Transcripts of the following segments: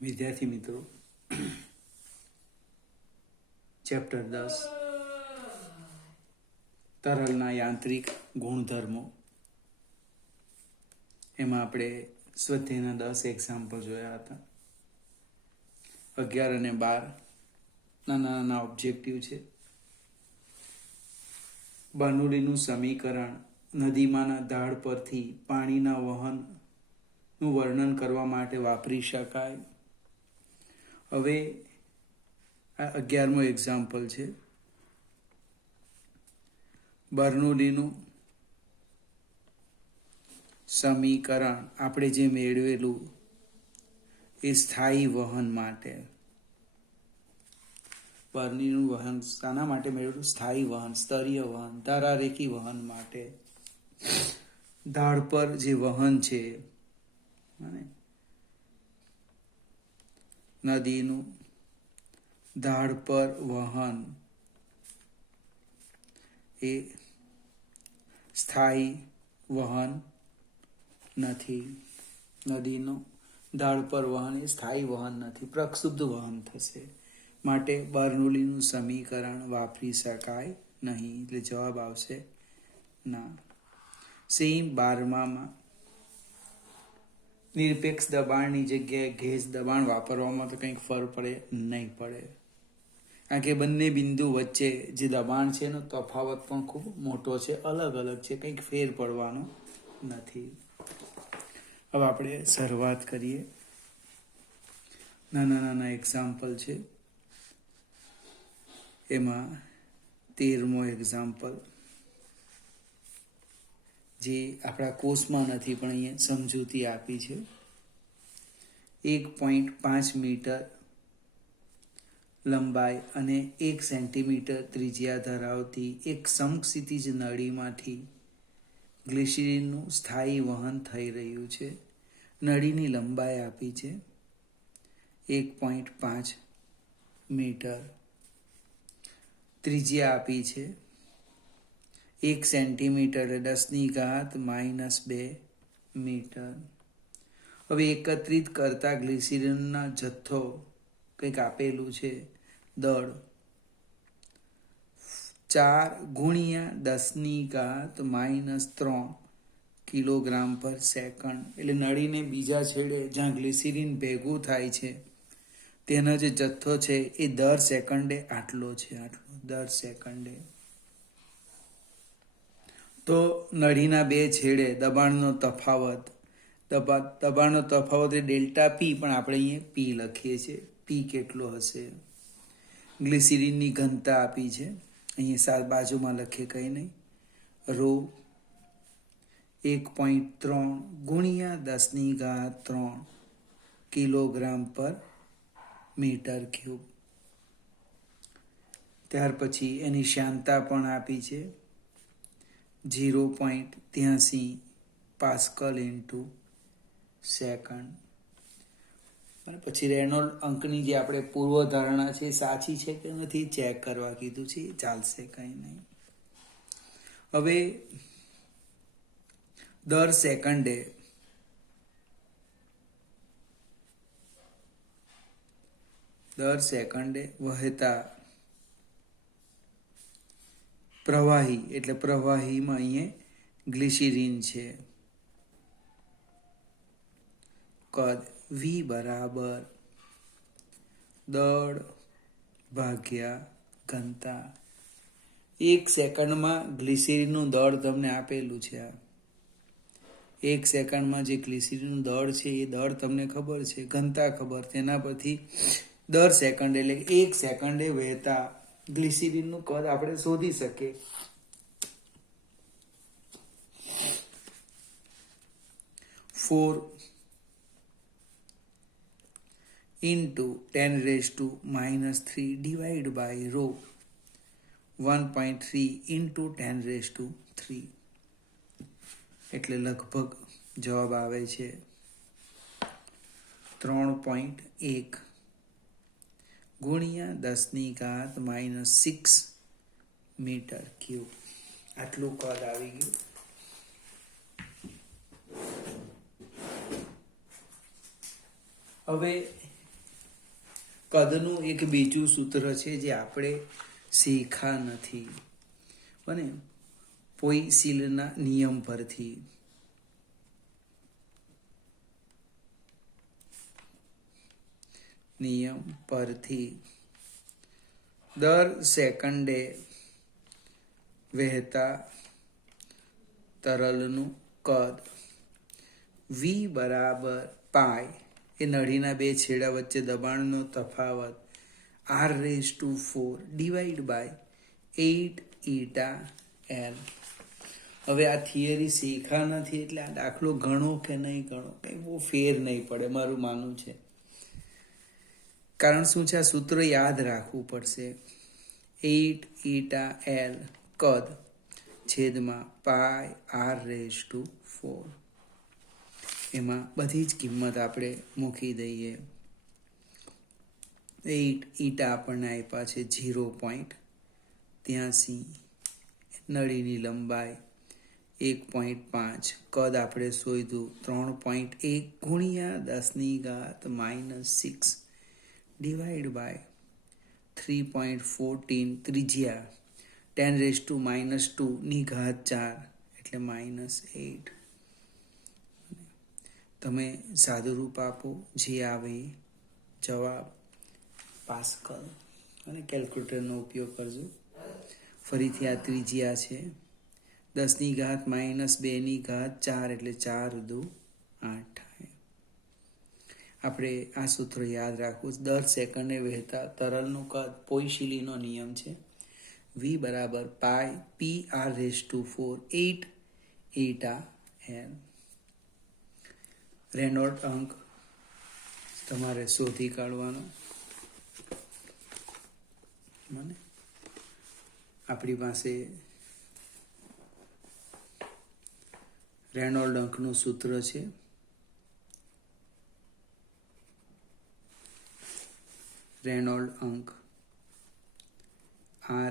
વિદ્યાર્થી મિત્રો, ચેપ્ટર 10 તરલના યાંત્રિક ગુણધર્મો, એમાં આપણે સ્વાધ્યાયના 10 એક્ઝામ્પલ જોયા હતા. 11 અને 12 નાના નાના ઓબ્જેક્ટિવ છે. બર્નોલીનું સમીકરણ નદીમાંના ઢાળ પરથી પાણીના વહનનું વર્ણન કરવા માટે વાપરી શકાય. હવે આ 11મો એક્ઝામ્પલ છે. બર્નોલીનું સમીકરણ આપણે જે મેળવેલું એ સ્થાયી વહન માટે. બર્નોલીનું વહન શાના માટે મેળવેલું? સ્થાયી વહન, સ્તરીય વહન, ધારારેખી વહન માટે. ઢાળ પર જે વહન છે નદીનું ઢાળ પર વહન એ સ્થાયી વહન નથી. નદીનું ઢાળ પર વહન એ સ્થાયી વહન નથી, પ્રક્ષુબ્ધ વહન થશે. માટે બર્નોલીનું સમીકરણ વાપરી શકાય નહીં. એટલે જવાબ આવશે ના. સેમ 12માં નિરપેક્ષ દબાણની જગ્યાએ ગેજ દબાણ વાપરવામાં તો કંઈક ફરક પડે નહીં પડે, કારણ કે બંને બિંદુ વચ્ચે જે દબાણ છે એનો તફાવત પણ ખૂબ મોટો છે, અલગ અલગ છે, કંઈક ફેર પડવાનો નથી. હવે આપણે શરૂઆત કરીએ. નાના નાના એક્ઝામ્પલ છે. એમાં 13મો એક્ઝામ્પલ જે આપણા કોર્સમાં નથી પણ અહીંયા સમજૂતી આપી છે. 1.5 મીટર લંબાઈ અને 1 સેન્ટીમીટર ત્રિજ્યા ધરાવતી એક સમક્ષિતિજ નળીમાંથી ગ્લિસરીનનું સ્થાયી વહન થઈ રહ્યું છે. નળીની લંબાઈ આપી છે 1.5 મીટર, ત્રિજ્યા આપી છે 1 સેન્ટીમીટર (10⁻² મીટર. હવે એકત્રિત કરતા ગ્લિસરીનના જથ્થો કંઈક આપેલું છે. દળ 4×10⁻³ કિલોગ્રામ પર સેકન્ડ. એટલે નળીને બીજા છેડે જ્યાં ગ્લિસરીન ભેગું થાય છે તેનો જે જથ્થો છે એ દર સેકન્ડે આટલો છે, દર સેકન્ડે. તો નળીના બે છેડે દબાણનો તફાવત એ ડેલ્ટા પી, પણ આપણે અહીંયા પી લખીએ છીએ. પી કેટલો હશે? ગ્લિસરીનની ઘનતા આપી છે, અહીંયા બાજુમાં લખીએ, કંઈ નહીં. રો 1.3 × 10⁻³ પર મીટર ક્યુબ. ત્યાર પછી એની શ્યાનતા પણ આપી છે 0.83 પાસ્કલ / સેકન્ડ. અને પછી રેનોલ્ડ અંકની જે આપણે પૂર્વધારણા છે એ સાચી છે કે નથી ચેક કરવા કીધું છે, ચાલશે, કંઈ નહીં. હવે દર સેકન્ડે વહેતા પ્રવાહી, એટલે પ્રવાહીમાં અહીંયા ગ્લિસરીન છે. કદ V બરાબર દળ ભાગ્યા ઘનતા. 1 સેકન્ડમાં ગ્લિસરીનનું દળ તમને આપેલું છે. 1 સેકન્ડમાં જે ગ્લિસરીનનું દળ છે એ દળ તમને ખબર છે, ઘનતા ખબર. તેના પરથી દર સેકન્ડે એટલે 1 સેકન્ડે વહેતા ગ્લિસરીનનું કદ આપણે શોધી શકીએ. (4 × 10⁻³ ડિવાઈડ બાય ρ 1.3 × 10⁻³ એટલે લગભગ જવાબ આવે છે 3.1 × 10⁻⁶ મીટર ક્યુબ. આટલું કદ આવી ગયું. હવે કદનું એક બીજું સૂત્ર છે જે આપણે શીખા નથી, અને પોઈસીલના નિયમ પરથી. દર સેકન્ડે વહેતા તરલનું કદ v બરાબર પાય, એ નળીના બે છેડા વચ્ચે દબાણનો તફાવત r⁴ divide by 8 eta l. હવે આ થિયરી શીખા નથી એટલે આ દાખલો ગણો કે નહીં ગણો કંઈ બહુ ફેર નહીં પડે, મારું માનવું છે. કારણ શું છે? આ સૂત્ર યાદ રાખવું પડશે. 8 eta l કદ છેદમાં પાય r⁴. એમાં બધી જ કિંમત આપણે મૂકી દઈએ. 8 eta આપણને આપ્યા છે 0.83, નળીની લંબાઈ 1.5, કદ આપણે શોધ્યું 3.1 ગુણ્યા 10⁻⁻6 ડિવાઈડ બાય 3.14, ત્રિજ્યા 10⁻²⁴ એટલે -8. તમે સાદુરૂપ આપો, જે આવે જવાબ પાસ્કલ, અને કેલ્ક્યુલેટરનો ઉપયોગ કરજો. ફરીથી આ ત્રિજ્યા છે 10⁻²⁴ એટલે 4 × 8 થાય. આપણે આ સૂત્ર યાદ રાખવું. દર સેકન્ડે વહેતા તરલનું કદ પોઈસીલીનો નિયમ છે. v બરાબર પાય pr⁴ 8 eta l. રેનોલ્ડ અંક તમારે શોધી કાઢવાનો. મને આપણી પાસે રેનોલ્ડ અંકનું સૂત્ર છે. રેનોલ્ડ અંક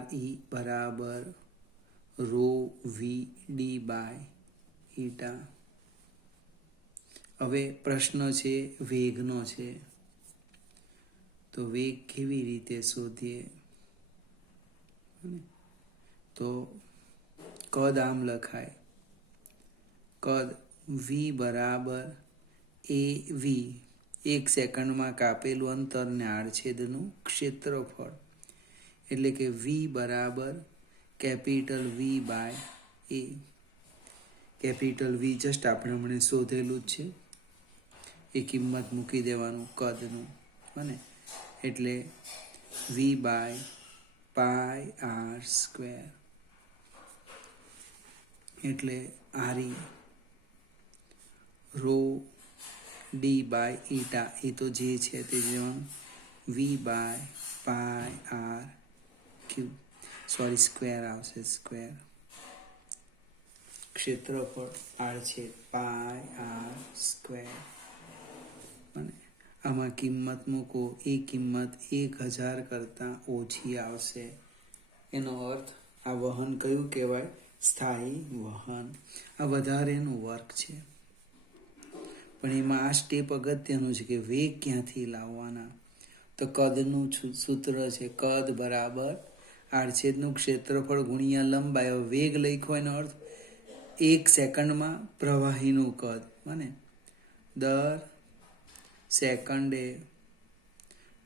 RE બરાબર ρ/v/η. હવે પ્રશ્ન છે વેગનો છે, તો વેગ કેવી રીતે શોધીએ? તો કદ આમ લખાય, કદ v બરાબર AV, 1 સેકન્ડમાં કાપેલું અંતરને આડછેદનું ક્ષેત્રફળ, એટલે કે v બરાબર capital V/A. Capital V just આપણે હમણાં શોધેલું જ છે, એ કિંમત મૂકી દેવાનું કદનું, અને એટલે v/πr², એટલે RE ρ/d/η, એ તો જે છે તે જવાનું v/πr³ સ્ક્વેર આવશે, સ્ક્વેર. ક્ષેત્રફળ આડછેદ πr², અને આમાં કિંમત મૂકો, એ કિંમત 1000 કરતાં ઓછી આવશે. એનો અર્થ આ વહન કયું કહેવાય? સ્થાયી વહન. આ વધારેનું વર્ક છે, પણ એમાં આ સ્ટેપ અગત્યનું છે કે વેગ ક્યાંથી લાવવાના. તો કદનું સૂત્ર છે, કદ બરાબર આડછેદનું ક્ષેત્રફળ ગુણ્યા લંબાઈ. વેગ લખ્યો એનો અર્થ 1 સેકન્ડમાં પ્રવાહીનું કદ, અને દર સેકન્ડે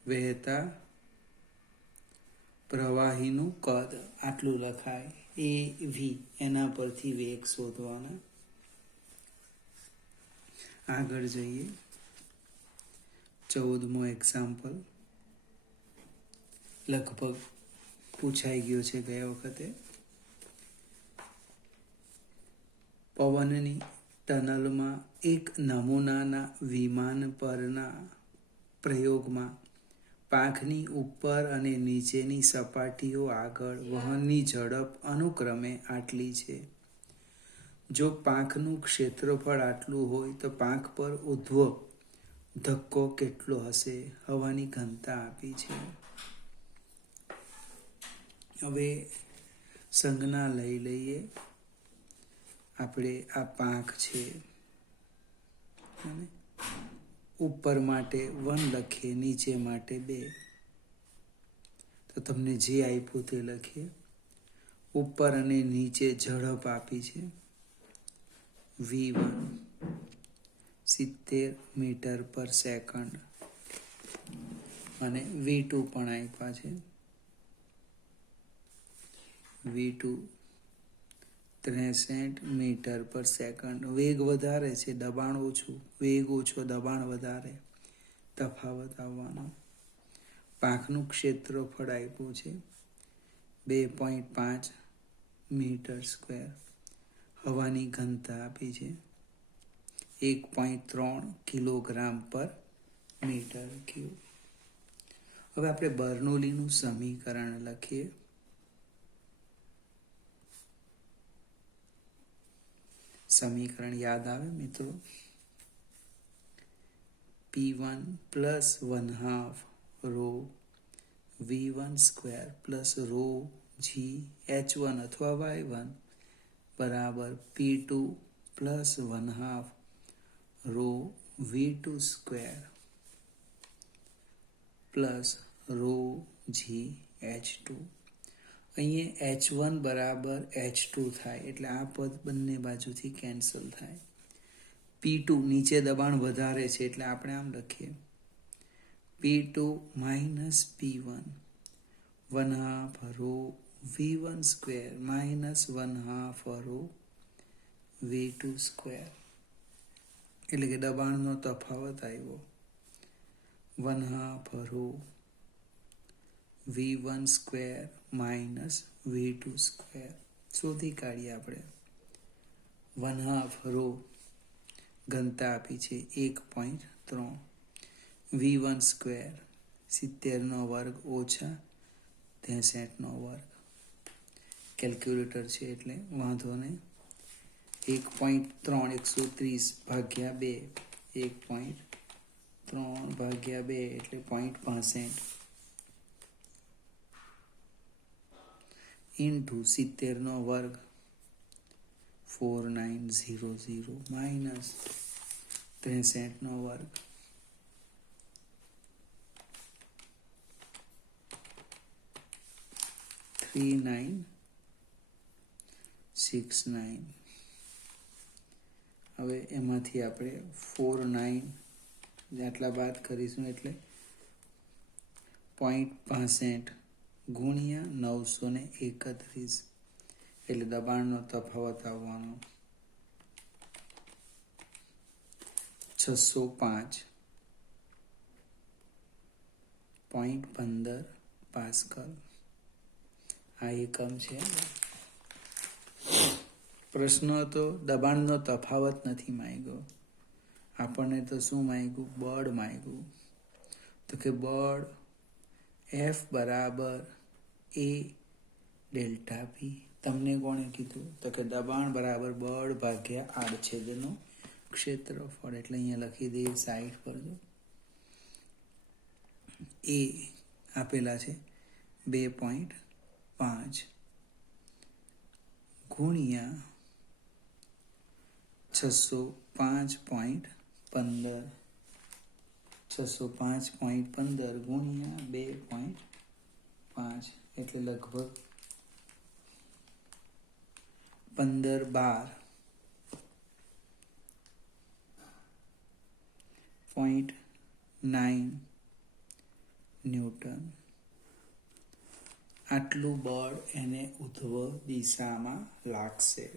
વહેતા પ્રવાહીનું કદ આટલું લખાય. AV, એના પરથી વેગ શોધવાના. આગળ જઈએ. 14મો એક્ઝામ્પલ લગભગ પૂછાઈ ગયો છે ગયા વખતે. પવનની ટનલમાં એક નમૂનાના વિમાન પરના પ્રયોગમાં પાંખની ઉપર અને નીચેની સપાટીઓ આગળ વહનની ઝડપ અનુક્રમે આટલી છે. જો પાંખનું ક્ષેત્રફળ આટલું હોય તો પાંખ પર ઉદ્ભવ ધક્કો કેટલો હશે? હવાની ઘનતા આપી છે. હવે સંજ્ઞા લઈ લઈએ. આપણે આ પાંખ છે, ઉપર માટે 1 લખીએ, નીચે માટે 2. તો તમને જે આપ્યું તે લખીએ. ઉપર અને નીચે ઝડપ આપી છે. v1 70 મીટર પર સેકન્ડ અને v2 પણ આપ્યા છે. v2 63 મીટર પર સેકન્ડ. વેગ વધારે છે, દબાણ ઓછું. વેગ ઓછો, દબાણ વધારે. તફાવત આવવાનો. પાંખનું ક્ષેત્રફળ આપ્યું છે 2.5 મીટર સ્ક્વેર. હવાની ઘનતા આપી છે 1.3 કિલોગ્રામ પર મીટર ક્યુબ. હવે આપણે બર્નોલીનું સમીકરણ લખીએ. સમીકરણ યાદ આવે મિત્રો? P1 plus 1/2 rho V1 square plus rho g H1 અથવા Y1 બરાબર P2 plus 1/2 rho V2 square plus rho g H2. અહીંયા H1 બરાબર H2 થાય એટલે આ પદ બંને બાજુથી કેન્સલ થાય. P2 નીચે દબાણ વધારે છે એટલે આપણે આમ લખીએ P2 minus P1 1/2 rho V1 square minus 1/2 rho V2 square. એટલે કે દબાણનો તફાવત આવ્યો 1/2 rho V1 square minus V2 square. શોધી કાઢીએ આપણે. 1/2 રો ઘનતા આપી છે 1.3. V1 સ્ક્વેર 70 નો વર્ગ ઓછા 63 નો વર્ગ. કેલ્ક્યુલેટર છે એટલે વાંધો નહીં. 1.3 130 ભાગ્યા 2 1.3 ભાગ્યા 2 એટલે 0.65 ઇન્ટુ 70 નો વર્ગ 4900 માઇનસ 63 નો વર્ગ 3969. હવે એમાંથી આપણે 49 આટલા બાદ કરીશું એટલે 0.65 ગુણ્યા 931 એટલે દબાણનો તફાવત આવવાનો 605.15 પાસ્કલ. આ એકમ છે. પ્રશ્ન હતો દબાણનો તફાવત નથી માંગ્યો. આપણને તો શું માંગ્યું? બળ માંગ્યું. તો કે બળ F બરાબર A ડેલ્ટા P. તમને કોણે કીધું? તો કે દબાણ બરાબર બળ ભાગ્યા આડછેદનો ક્ષેત્રફળ. એટલે અહીંયા લખી દઈએ સાઈડ પર. જો A આપેલા છે 2.5 ગુણ્યા 605.15 605.15 ગુણ્યા 2.5 એટલે લગભગ 15-12.9 ન્યૂટન. આટલું બળ એને ઉધ્વ દિશામાં લાગશે.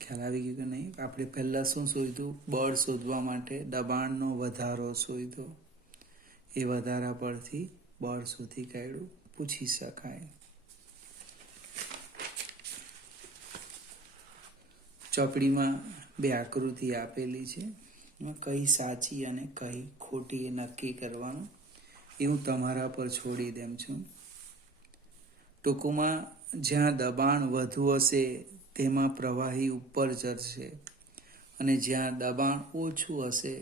ખ્યાલ આવી ગયો કે નહીં? આપણે પહેલાં શું શોધ્યું? બળ શોધવા માટે દબાણનો વધારો શોધ્યો. એ વધારા પરથી બળ શોધી કાઢ્યું. પૂછી શકાય. ચોપડીમાં બે આકૃતિ આપેલી છે. કઈ સાચી અને કઈ ખોટી એ નક્કી કરવાનું. એ હું તમારા પર છોડી દેમ છું. ટૂંકમાં જ્યાં દબાણ વધુ હશે તેમાં પ્રવાહી ઉપર ચડશે અને જ્યાં દબાણ ઓછું હશે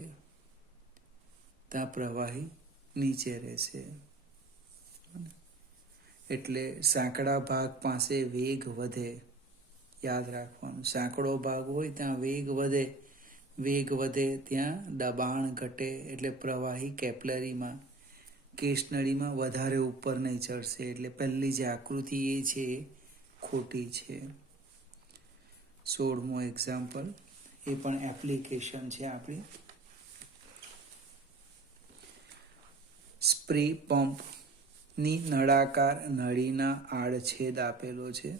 ત્યાં પ્રવાહી નીચે રહેશે. એટલે સાંકડા ભાગ પાસે વેગ વધે. યાદ રાખવાનું, સાંકડો ભાગ હોય ત્યાં વેગ વધે ત્યાં દબાણ ઘટે. એટલે પ્રવાહી કેપિલરીમાં કેસ નળીમાં વધારે ઉપર નહીં ચડશે, એટલે પહેલી જે આકૃતિ એ છે એ ખોટી છે. 16મો એક્ઝામ્પલ, એ પણ એપ્લિકેશન છે આપણી. સ્પ્રે પંપની નળાકાર નળીના આડછેદ આપેલો છે.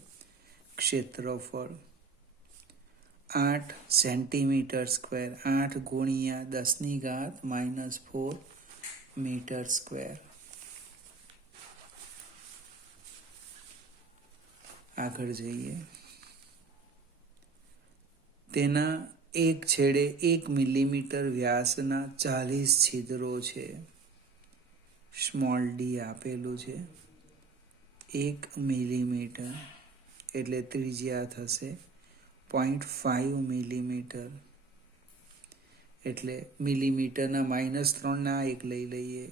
ક્ષેત્રફળ 8 સેન્ટીમીટર સ્ક્વેર, 8 ગુણ્યા 10⁻⁻⁴ મીટર સ્ક્વેર. આગળ જઈએ. તેના એક છેડે 1 મિલીમીટર વ્યાસના 40 છિદ્રો છે. સ્મોલ ડી આપેલું છે. 1 મિલીમીટર એટલે ત્રિજ્યા થશે 0.5 મિલીમીટર, એટલે મિલીમીટરના -3 એક લઈ લઈએ.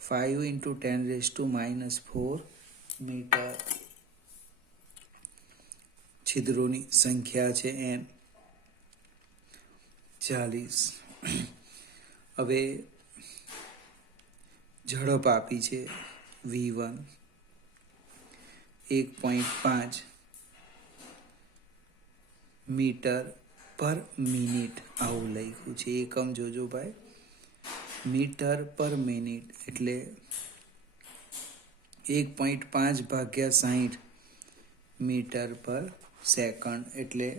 5 × 10⁻⁴ મીટર છિદ્રોની સંખ્યા છે n 40. હવે ઝડપ આપી છે v1 1.5 મીટર પર મિનિટ, આવું લખ્યું છે. એકમ જોજો ભાઈ, મીટર પર મિનિટ એટલે 1.5 ભાગ્યા 60 મીટર પર સેકન્ડ, એટલે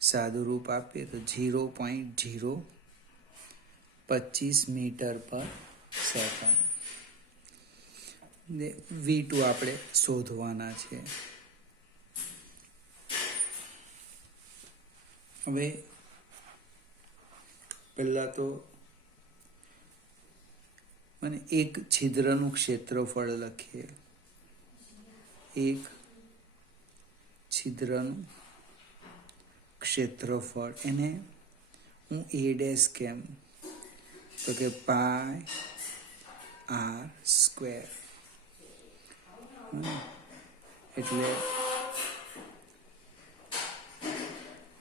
સાદું રૂપ આપીએ તો 0.025 મીટર પર સેકન્ડ. v2 આપણે શોધવાના છે. હવે પહેલાં તો મને એક છિદ્રનું ક્ષેત્રફળ લખીએ. એક છિદ્રનું ક્ષેત્રફળ, એને હું a' કેમ, તો કે πr², એટલે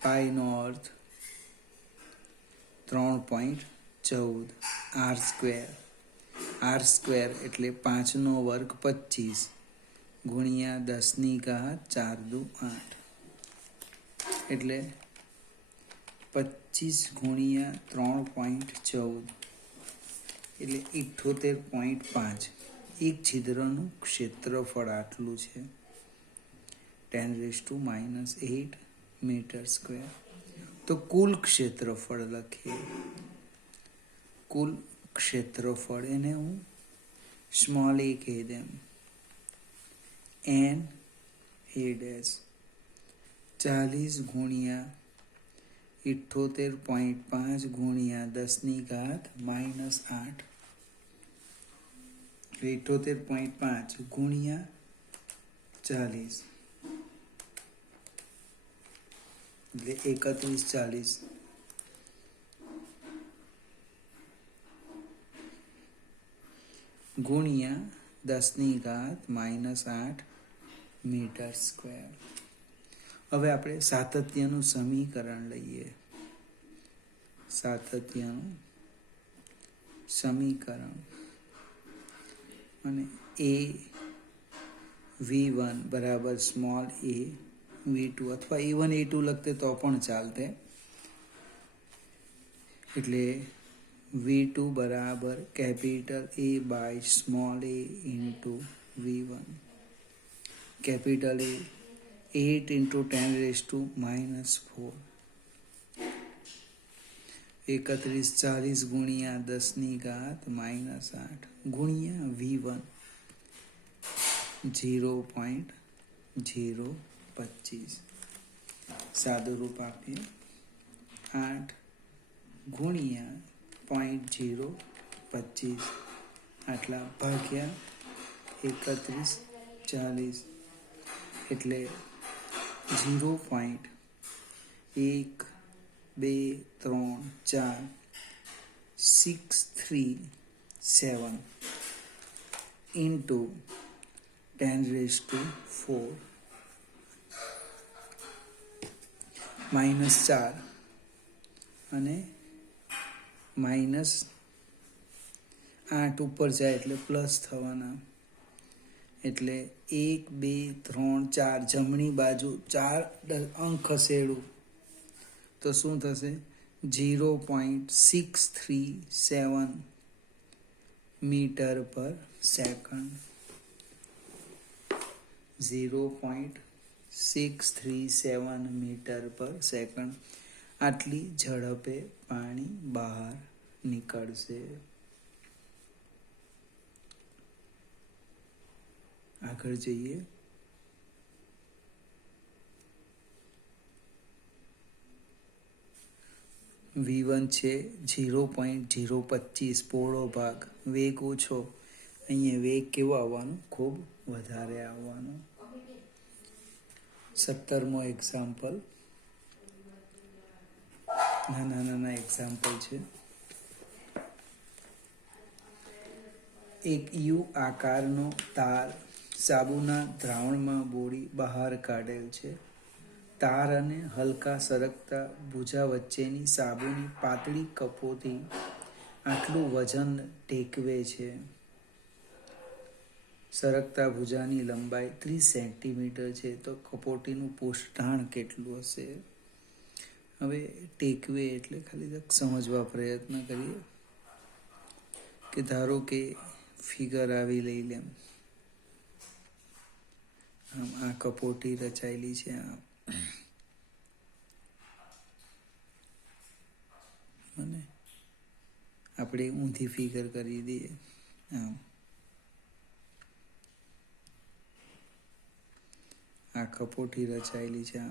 પાઈનો અર્થ 3.14, r² એટલે 5નો વર્ગ 25 ગુણ્યા 10⁻⁴ 8, એટલે 25 ગુણ્યા 3.14 એટલે 78.5. એક છિદ્રનું ક્ષેત્રફળ આટલું છે, 10⁻⁸ મીટર સ્ક્વેર. તો કુલ ક્ષેત્રફળ લખીએ. કુલ ક્ષેત્રફળ, એને હું સ્મોલ a કહી દેમ, n a' 40 ગુણ્યા 78.5 ગુણ્યા 10⁻⁸ 78.5 ગુણ્યા 40 એટલે 3140 ગુણ્યા 10⁻⁸ મીટર સ્ક્વેર. હવે આપણે સાતત્યનું સમીકરણ લઈએ. સાતત્યનું સમીકરણ, અને a v1 બરાબર સ્મોલ a v2, અથવા a1 a2 લખતે તો પણ ચાલતે. એટલે v2 બરાબર capital A by small a into v1. Capital A 8 × 10⁻⁴, 3140 ગુણ્યા 10⁻⁸ ગુણ્યા v1 0.025. સાદું રૂપ આપીએ 8 ગુણ્યા 0.025 આટલા ભાગ્યા 3140, એટલે 0.1 2 3 4 637 ઇન્ટુ 10⁻⁴ -4 અને માઇનસ 8 ઉપર જાય એટલે પ્લસ થવાના, એટલે 1 2 3 4 જમણી બાજુ 4 અંક ખસેડું તો શું થશે? 0.637 મીટર પર સેકન્ડ. 0.637 મીટર પર સેકન્ડ. આટલી ઝડપે પાણી બહાર નીકળશે. આગળ જઈએ. V1 છે 0.025 પહોળો ભાગ, વેગ ઓછો. અહીંયા વેગ કેવો આવવાનો? ખૂબ વધારે આવવાનો. 17મો એક્ઝામ્પલ. નાના એક્ઝામ્પલ છે. એક યુ આકારનો તાર સાબુના દ્રાવણમાં બોળી બહાર કાઢેલ છે. તાર અને હલકા સરકતા ભુજા વચ્ચેની સાબુની પાતળી કપોથી આટલું વજન ટેકવે છે. સરકતા ભુજાની લંબાઈ 30 સેન્ટીમીટર છે, તો કપોટીનું પૃષ્ઠાણ કેટલું હશે? હવે ટેકવે એટલે ખાલી સમજવા પ્રયત્ન કરીએ કે ધારો કે ફિગર આવી લઈ લેમ. આમ આ કપોટી રચાયેલી છે. અને આપણે ઊંધી ફિગર કરી દઈએ. આમ આ કપોટી રચાયેલી છે.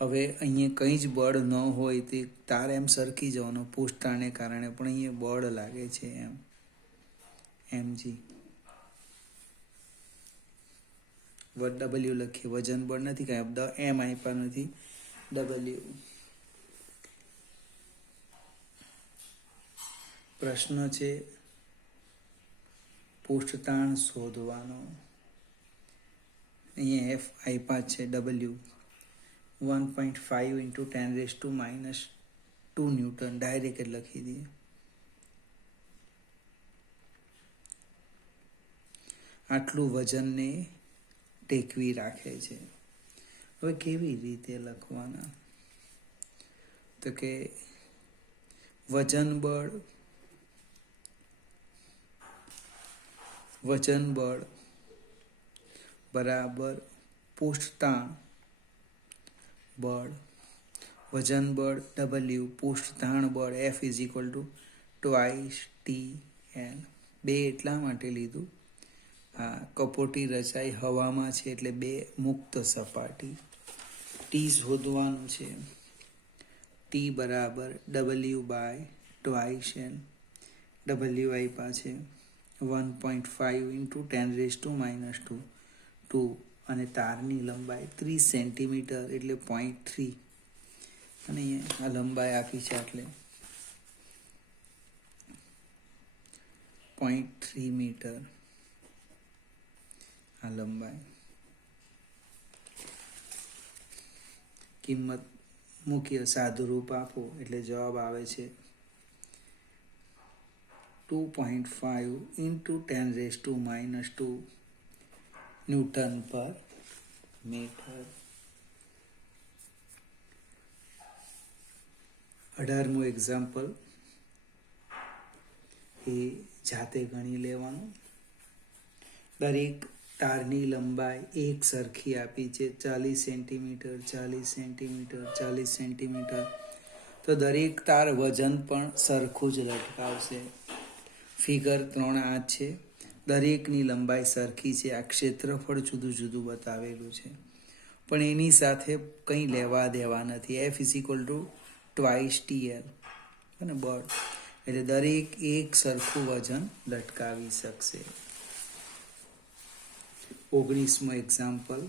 હવે અહીંયા કંઈ જ બળ ન હોય તે તાર એમ સરકી જવાનો પૃષ્ઠાણને કારણે, પણ અહીંયા બળ લાગે છે એમ mg. ડબલ્યુ લખીએ, વજન બળ નથી, કાંઈ એમ આપ્યા નથી, ડબલ્યુ. પ્રશ્ન છે પૃષ્ઠતાણ શોધવાનો. અહીંયા એફ આપ્યા છે, ડબલ્યુ 1.5 × 10⁻² ન્યૂટન. ડાયરેક્ટ લખી દઈએ. આટલું વજનને ટેકવી રાખે છે. હવે કેવી રીતે લખવાના? તો કે વજન બળ બરાબર પૃષ્ઠતાણ બળ. વજન બળ W, પૃષ્ઠતાણ બળ F = 2T_L. બે એટલા માટે લીધું, આ કપોટી રચાઈ હવામાં છે એટલે બે મુક્ત સપાટી. T શોધવાનું છે. T બરાબર W/2L. W આપ્યા છે 1.5 × 10⁻², અને તારની લંબાઈ 30 સેન્ટીમીટર એટલે 0.3, અને આ લંબાઈ આપી છે એટલે 0.3 મીટર આ લંબાઈ. કિંમત મૂકીએ, સાદુરૂપ આપો એટલે જવાબ આવે છે 2.5 × 10⁻² ન્યૂટન પર મીટર. 18મો એક્ઝામ્પલ એ જાતે ગણી લેવાનું. દરેક તારની લંબાઈ એક સરખી આપી છે, 40 સેન્ટીમીટર, 40 સેન્ટીમીટર, 40 સેન્ટીમીટર. તો દરેક તાર વજન પણ સરખું જ લટકાવશે. ફિગર 3 આ છે. દરેકની લંબાઈ સરખી છે. આ ક્ષેત્રફળ જુદું જુદું બતાવેલું છે, પણ એની સાથે કંઈ લેવા દેવા નથી. F = 2TL. અને બળ એટલે દરેક એક સરખું વજન લટકાવી શકશે. 19મો એક્ઝામ્પલ.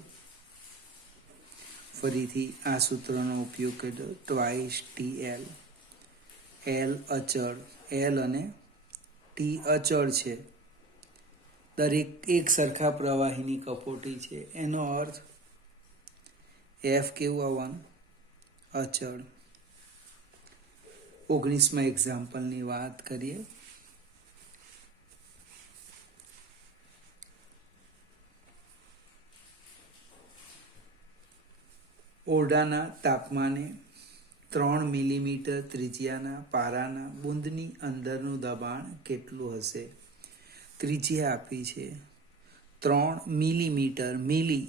ફરીથી આ સૂત્રનો ઉપયોગ કર્યો, 2TL. L અચળ, L અને T અચળ છે. દરેક એક સરખા પ્રવાહીની કપોટી છે. એનો અર્થ F કેવું આવવાનું? અચળ. 19માં એક્ઝામ્પલની વાત કરીએ. ઓરડાના તાપમાને 3 મિલીમીટર ત્રિજ્યાના પારાના બુંદની અંદરનું દબાણ કેટલું હશે? ત્રિજ્યા આપી છે 3 મિલીમીટર, મિલી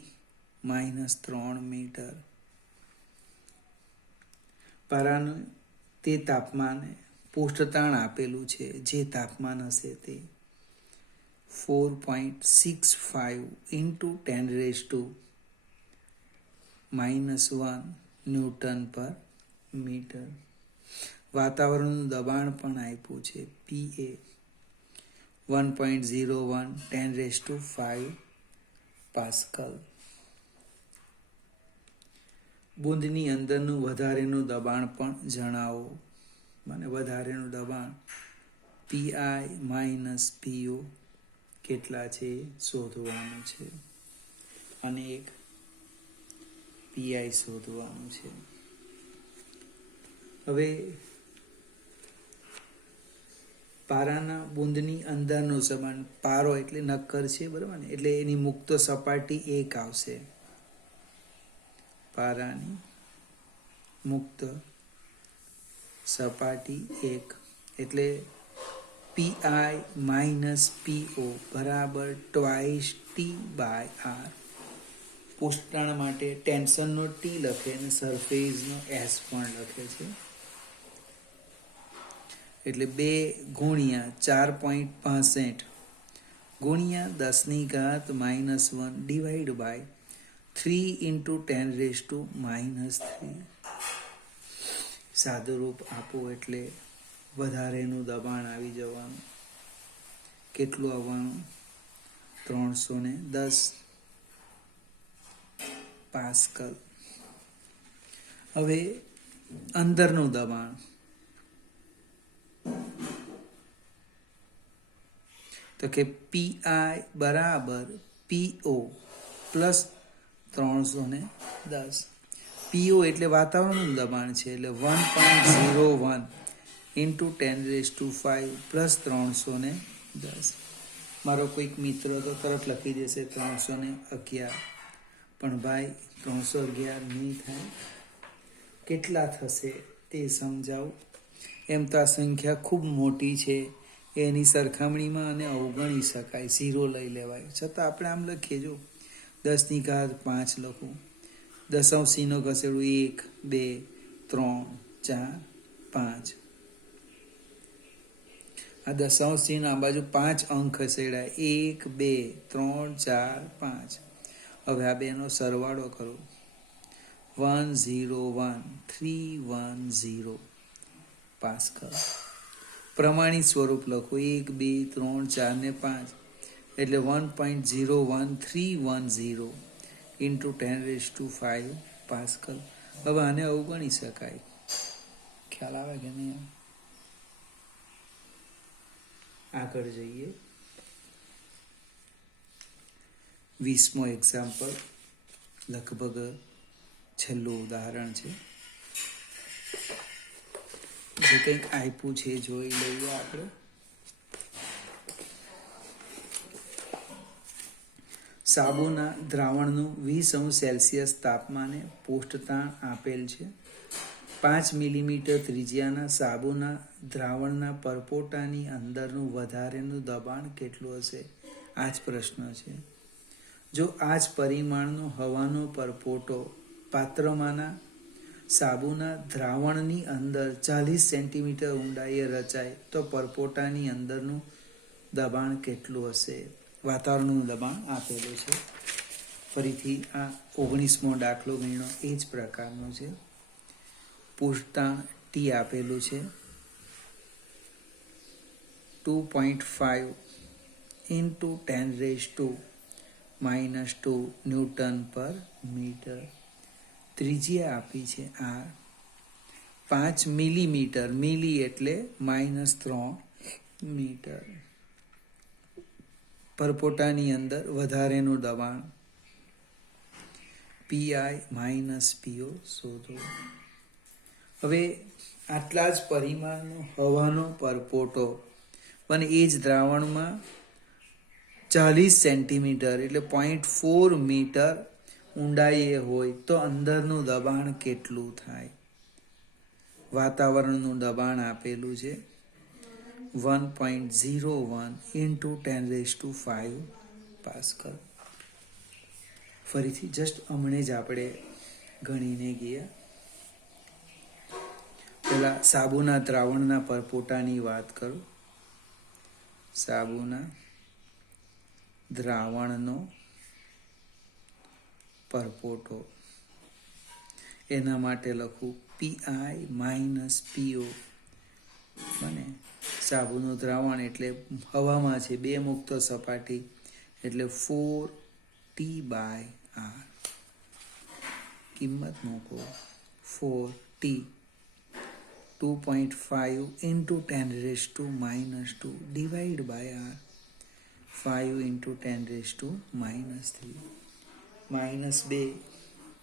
-3 મીટર. પારાનું તે તાપમાને પૃષ્ઠતાણ આપેલું છે, જે તાપમાન હશે તે 4.65 × 10⁻⁻1 ન્યૂટન પર મીટર. વાતાવરણનું દબાણ પણ આપ્યું છે, PA 1.01 10⁵ પાસ્કલ. બુંદની અંદરનું વધારેનું દબાણ પણ જણાવો. મને વધારેનું દબાણ PI - PO કેટલા છે શોધવાનું છે, અને એક PI શોધવાનું છે. હવે પારાના બુંદની અંદરનો દબાણ, પારો એટલે નક્કર છે, બરાબર ને, એટલે એની મુક્ત સપાટી 1 આવશે. પારાની મુક્ત સપાટી 1 એટલે PI - PO બરાબર 2T/R. પૃષ્ઠતાણ માટે ટેન્શનનો T લખે અને સરફેસનો S પણ લખે છે. એટલે 2 × 4.65 × 10⁻⁻1 / 3 × 10⁻3. સાદું રૂપ આપો એટલે વધારેનું દબાણ આવી જવાનું. કેટલું આવવાનું? 310 પાસ્કલ. હવે અંદરનું દબાણ, તો કે PI બરાબર PO પ્લસ 310. PO એટલે વાતાવરણનું દબાણ છે, એટલે 1.01 × 10⁵ પ્લસ 310. મારો કોઈક મિત્ર તો તરત લખી દેશે 311, પણ ભાઈ 311 નહીં થાય. કેટલા થશે તે સમજાવું. એમ તો આ સંખ્યા ખૂબ મોટી છે, એની સરખામણીમાં અને અવગણી શકાય, 0 લઈ લેવાય. છતાં આપણે આમ લખીએ, જો 10⁵ લખું, દશાંશીનો ખસેડું 1 2 3 4 5. આ દશાંશીનો આ બાજુ 5 અંક ખસેડાય, 1 2 3 4 5. હવે આ બેનો સરવાળો કરો, 101.310 પાસ્કલ. પ્રમાણિત સ્વરૂપ લખો, 1 2 3 4 ને 5, એટલે 1.01310 × 10⁵ પાસ્કલ. હવે આને અવગણી શકાય. ખ્યાલ આવે કે નહીં? આગળ જઈએ. 20મો એક્ઝામ્પલ, લગભગ છેલ્લું ઉદાહરણ છે. જે કંઈક આપ્યું છે જોઈ લઈએ આપણે. સાબુના દ્રાવણનું 20°C તાપમાને પૃષ્ઠતાણ આપેલ છે. 5 મિલીમીટર ત્રિજ્યાના સાબુના દ્રાવણના પરપોટાની અંદરનું વધારેનું દબાણ કેટલું હશે? આ જ પ્રશ્ન છે. જો આ જ પરિમાણનો હવાનો પરપોટો પાત્રમાંના સાબુના દ્રાવણની અંદર 40 સેન્ટીમીટર ઊંડાઈએ રચાય તો પરપોટાની અંદરનું દબાણ કેટલું હશે? વાતાવરણનું દબાણ આપેલું છે. ફરીથી આ 19મો દાખલો ગણ્યો એ જ પ્રકારનો છે. પૃષ્ઠતાણ T આપેલું છે, 2.5 × 10⁻² ન્યૂટન પર મીટર. ત્રિજ્યા આપી છે R. 5 મિલીમીટર, મિલી એટલે -3 મીટર. પરપોટાની અંદર વધારેનું દબાણ PI - PO શોધો. હવે આટલા જ પરિમાણનો હવાનો પરપોટો પણ એ જ દ્રાવણમાં 40 સેન્ટીમીટર એટલે 0.4 મીટર ઊંડાઈએ હોય તો અંદરનું દબાણ કેટલું થાય? વાતાવરણનું દબાણ આપેલું છે 1.01 into 10⁵ પાસ્કલ. ફરીથી જસ્ટ હમણે જ આપણે ગણીને ગયા. પેલા સાબુના દ્રાવણના પરપોટાની વાત કરું. સાબુના દ્રાવણનો પરપોટો એના માટે લખું PI - PO. બને સાબુનું દ્રાવણ એટલે હવામાં છે, 2 મુક્ત સપાટી એટલે 4T/R. કિંમત મૂકો 4T 2.5 into 10⁻² divide by R 5 into 10⁻³ -2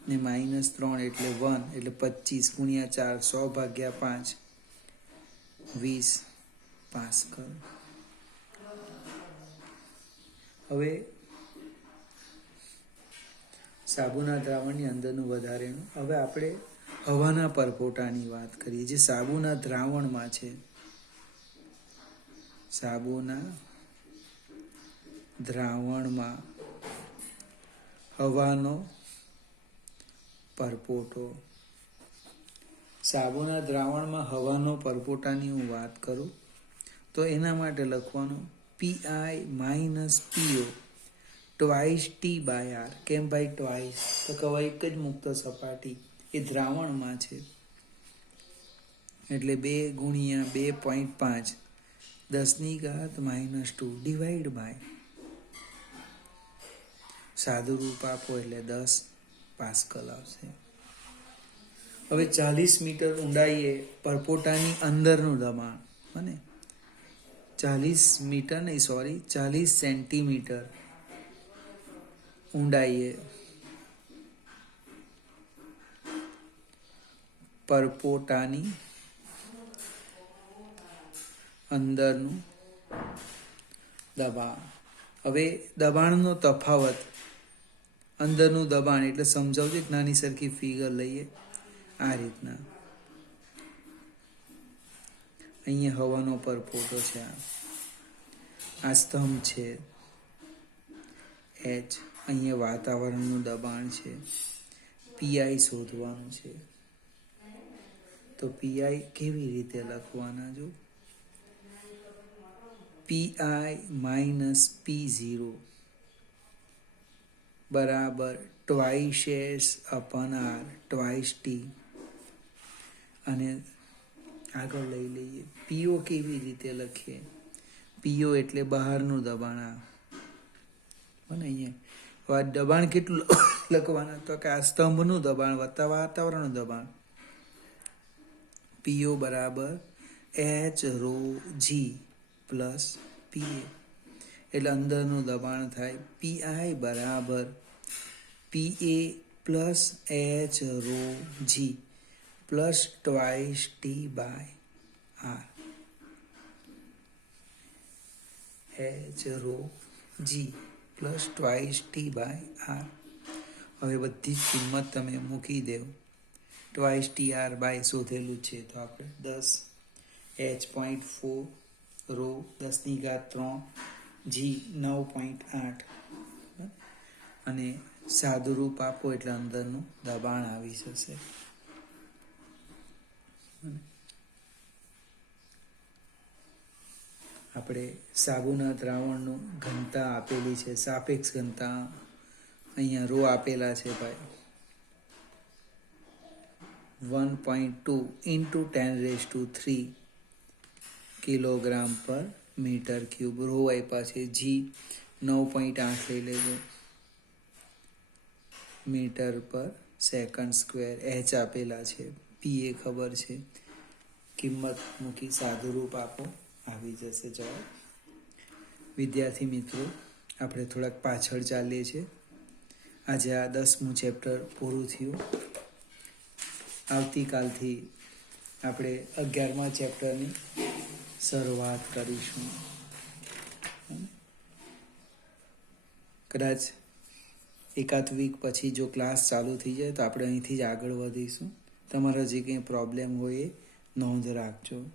ને -3 એટલે 1 એટલે 25 × 4 100/5 20 પાસ્કલ. હવે સાબુના દ્રાવણની અંદરનું વધારેનું. હવે આપણે હવાના પરપોટાની વાત કરીએ જે સાબુના દ્રાવણમાં છે. સાબુના દ્રાવણમાં હવાનો પરપોટો. સાબુના દ્રાવણમાં હવાનો પરપોટાની હું વાત કરું તો એના માટે લખવાનું PI - PO twice T/R. કેમ ભાઈ ટ્વાઇસ? તો કહેવાય એક જ મુક્ત સપાટી એ દ્રાવણમાં છે એટલે 2 × 2.5 10⁻² ડિવાઈડ બાય સાદું રૂપ આપો એટલે 10 પાસ્કલ આવશે. હવે 40 મીટર ઊંડાઈએ પરપોટાની અંદરનું દબાણ અને 40 સેન્ટીમીટર ઊંડાઈએ પરપોટાની અંદરનું દબાણ. હવે દબાણનો તફાવત, અંદરનું દબાણ એટલે સમજાવજો. એક નાની સરખી ફિગર લઈએ આ રીતના. અહીંયા હવાનો પરપોટો છે, આ સ્તંભ છે H, અહીંયા વાતાવરણનું દબાણ છે, PI શોધવાનું છે. તો PI કેવી રીતે લખવાના? જો PI - P0 બરાબર twice/R twice T. અને આગળ લઈ લઈએ PO કેવી રીતે લખીએ? PO એટલે બહારનું દબાણ. અને અહીંયા દબાણ કેટલું લખવાના? તો કે આ સ્તંભનું દબાણ વત્તા વાતાવરણનું દબાણ. PO બરાબર H⍴G પ્લસ PA એટલે અંદરનું દબાણ થાય PI બરાબર PA plus H⍴G plus twice T/R. H⍴G plus twice T/R. હવે બધી જ કિંમત તમે મૂકી દેવ. twice TR બાય શોધેલું છે તો આપણે 10 H.4 10⁻³ G 9.8 અને સાદું રૂપ આપો એટલે અંદરનું દબાણ આવી જશે. આપણે સાબુના દ્રાવણનું ઘનતા આપેલી છે, સાપેક્ષ ઘનતા અહીંયા ρ આપેલા છે ભાઈ 1.2 into 10⁻³ કિલોગ્રામ પર મીટર ક્યુબ. ρ આપ્યા છે, G 9.8 લઈ લેજો મીટર પર સેકન્ડ સ્ક્વેર. H આપેલા છે, PA ખબર છે, કિંમત મૂકી સાદું રૂપ આપો આવી જશે જવાબ. વિદ્યાર્થી મિત્રો, આપણે થોડાક પાછળ ચાલીએ છીએ. આજે આ 10મું ચેપ્ટર પૂરું થયું. આવતીકાલથી આપણે 11મા ચેપ્ટરની શરૂઆત કરીશું. કદાચ એકાદ વીક પછી જો ક્લાસ ચાલુ થઈ જાય તો આપણે અહીંથી જ આગળ વધીશું. તમારા જે કંઈ પ્રોબ્લેમ હોય એ નોંધ રાખજો.